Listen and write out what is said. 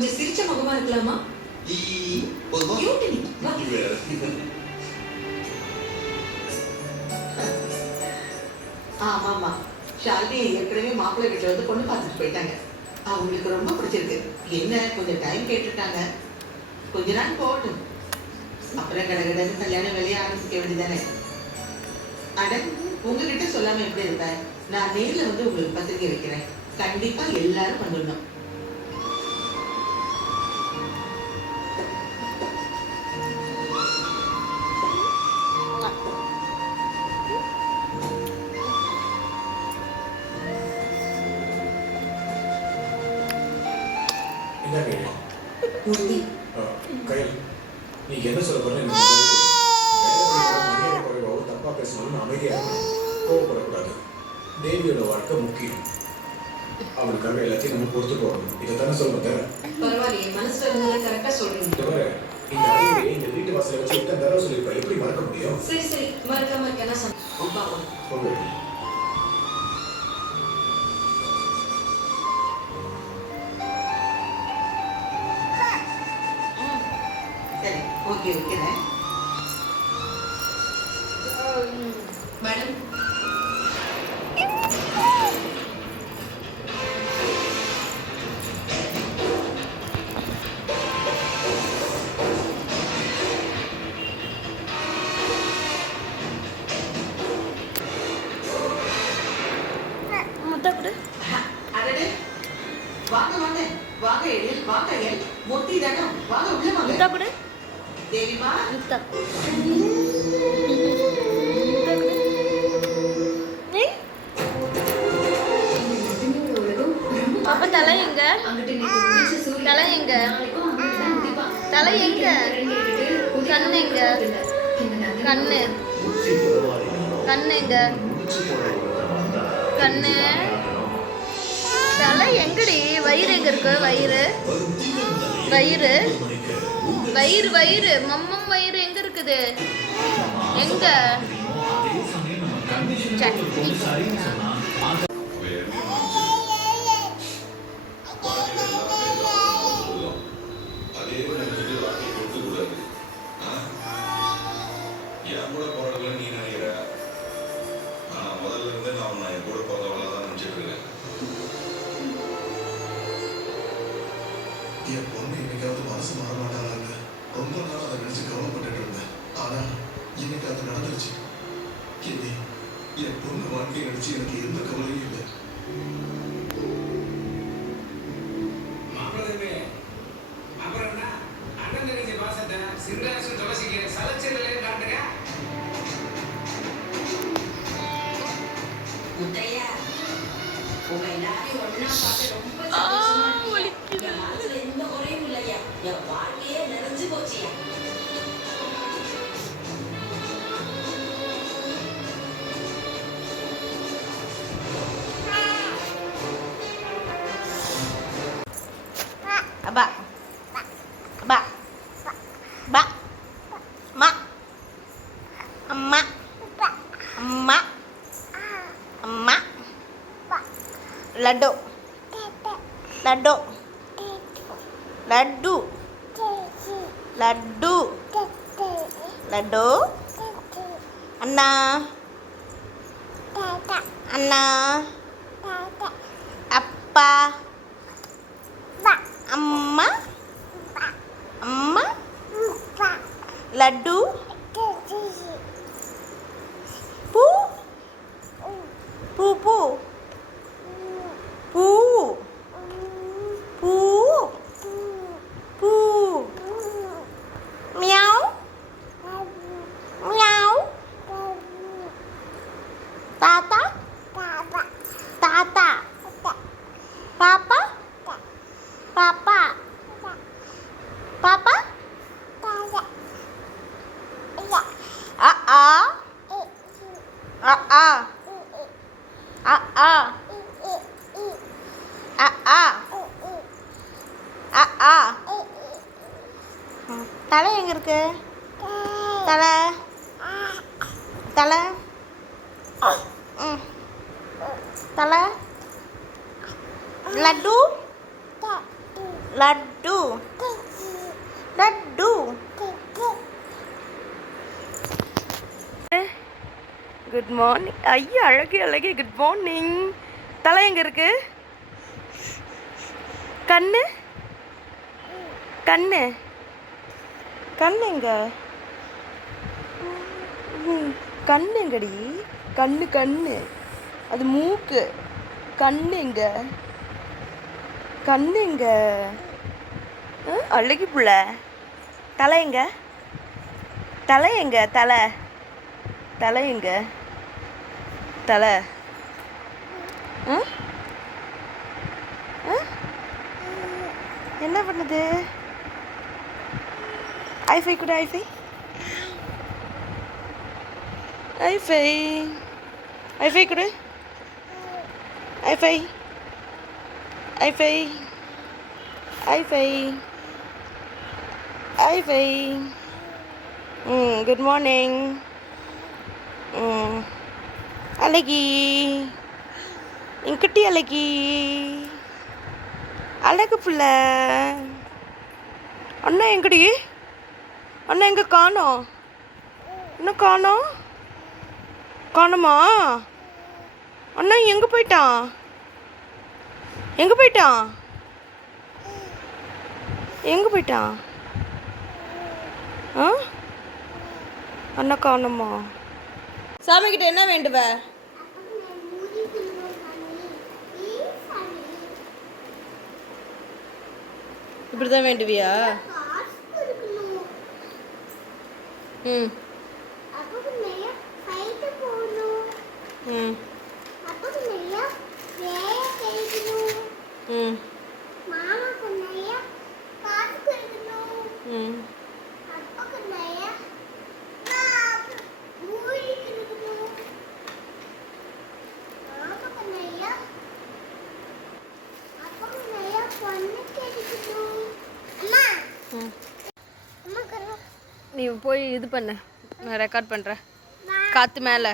கொஞ்சம் சிரிச்ச முகமா இருக்கலாமா? ஆமாமா, ஷாலினி ஏற்கனவே மாப்பிள்ளை வீட்டுல வந்து பொண்ணு பார்த்துட்டு போயிட்டாங்க. அவங்களுக்கு ரொம்ப பிடிச்சிருக்கு. என்ன கொஞ்சம் டைம் கேட்டிருக்காங்க. கொஞ்ச நாள் போகட்டும், அப்புறம் கடகடன்னு கல்யாண வேலையை ஆரம்பிக்க வேண்டியதானே. அட, உங்ககிட்ட சொல்லாம எப்படி இருப்பேன்? நான் நேர்ல வந்து உங்களுக்கு பத்திரிக்கை வைக்கிறேன். கண்டிப்பா எல்லாரும் வந்துடணும். நீ என்ன சொல்ல போற? தப்பா பேசணும்னு அமைதியாக கோவப்படக்கூடாது. தேவியோட வாழ்க்கை முக்கியம். அவளுக்காக எல்லாத்தையும் நம்ம பொறுத்து போகணும். இதைத்தானே சொல்ல தர. பரவாயில்லையே, மனசுல இருந்ததை கரெக்டா சொல்றீங்க. இந்த அறிவுரையை இந்த வீட்டு வாசலை வச்சு விட்டு தடவை சொல்லியிருப்பா. எப்படி மறக்க முடியும்? சரி மறக்காம இருக்கேன்னா சரி, ஓகே, வைக்கிறேன். மேடம், வாங்க வாங்க வாங்க எழில், வாங்க எழில். மூர்த்தி தானே, வாங்க உள்ள வாங்க. முத்தா கொடு. தேவிமா, முத்தா. பாப்பா தலை எங்க? தலை எங்க? தலை எங்க? கண்ணு எங்க? கண்ணு கண்ணு எங்க? கண்ணு தலை எங்கடி? வயிறு எங்க இருக்கு? வயிறு வயிறு வயிறு வயிறு மம்மம் வயிறு எங்க இருக்குது? எங்க? சட்னி. என் பொண்ணு என்னைக்காவது மனசு மாற மாட்டாங்க. ரொம்ப நாள் அதை நினைச்சு கவலைப்பட்டு இருந்தேன். ஆனா இன்னைக்கு அது நடந்துருச்சு. என் பொண்ணு வாழ்க்கையை நினைச்சு எனக்கு எந்த கவலையும் இல்லை. முத்தையா, உங்க எல்லாரையும் ஒன்னா பார்த்து ரொம்ப சந்தோஷமா இருக்கு. என் மனசுல எந்த குறையும் இல்லையா. என் வாழ்க்கையே நிறைஞ்சு போச்சியா. அப்பா அப்பா பா மா அம்மா அம்மா அம்மா லட்டு லட்டு லட்டு லட்டு லட்டு அண்ணா அண்ணா அப்பா அம்மா அம்மா லட்டு பூ பூ பூ பூ பூ பூ மியாவ் மியாவ் தாத்தா தாத்தா பாப்பா பாப்பா பாப்பா ஆ ஆ ஆ ஆ ஆ ஆ ஆ ஆ ஆ தலை எங்க இருக்கு? தலை தலை தலை லட்டு லட்டு லட்டு. Good morning. ஐயா அழகு அழகு. Good morning. தலை எங்கே இருக்கு? கண்ணு கண்ணு கண்ணு எங்க? கண்ணு எங்கடி? கண்ணு கண்ணு அது மூக்கு. கண்ணு எங்க? கண்ணு எங்க? அழகி புள்ள. தலை எங்க? தலை எங்க? தலை தலை எங்க? தலை என்ன பண்ணுது? ஐஃபை கூட. ஐஃபை ஐஃபை ஐஃபை கூட. ஐஃபை ஐஃபை ஐஃபை ஐஃபை. Good morning. அழகி இங்குட்டி அழகி அழகு புள்ள. அண்ணா எங்கடி? அண்ணா எங்க காணோம்? இன்னும் காணோம்? காணுமா? அண்ணா எங்க போயிட்டான்? எங்க போயிட்டான்? எங்க போயிட்டான்? அண்ணா காணுமா? சாமி கிட்ட என்ன வேண்டுவ? இப்படிதான் வேண்டுவியா? ம் ம் ம் ம். நீ போய் இது பண்ணு, நான் ரெக்கார்ட் பண்ணுறேன். காற்று மேலே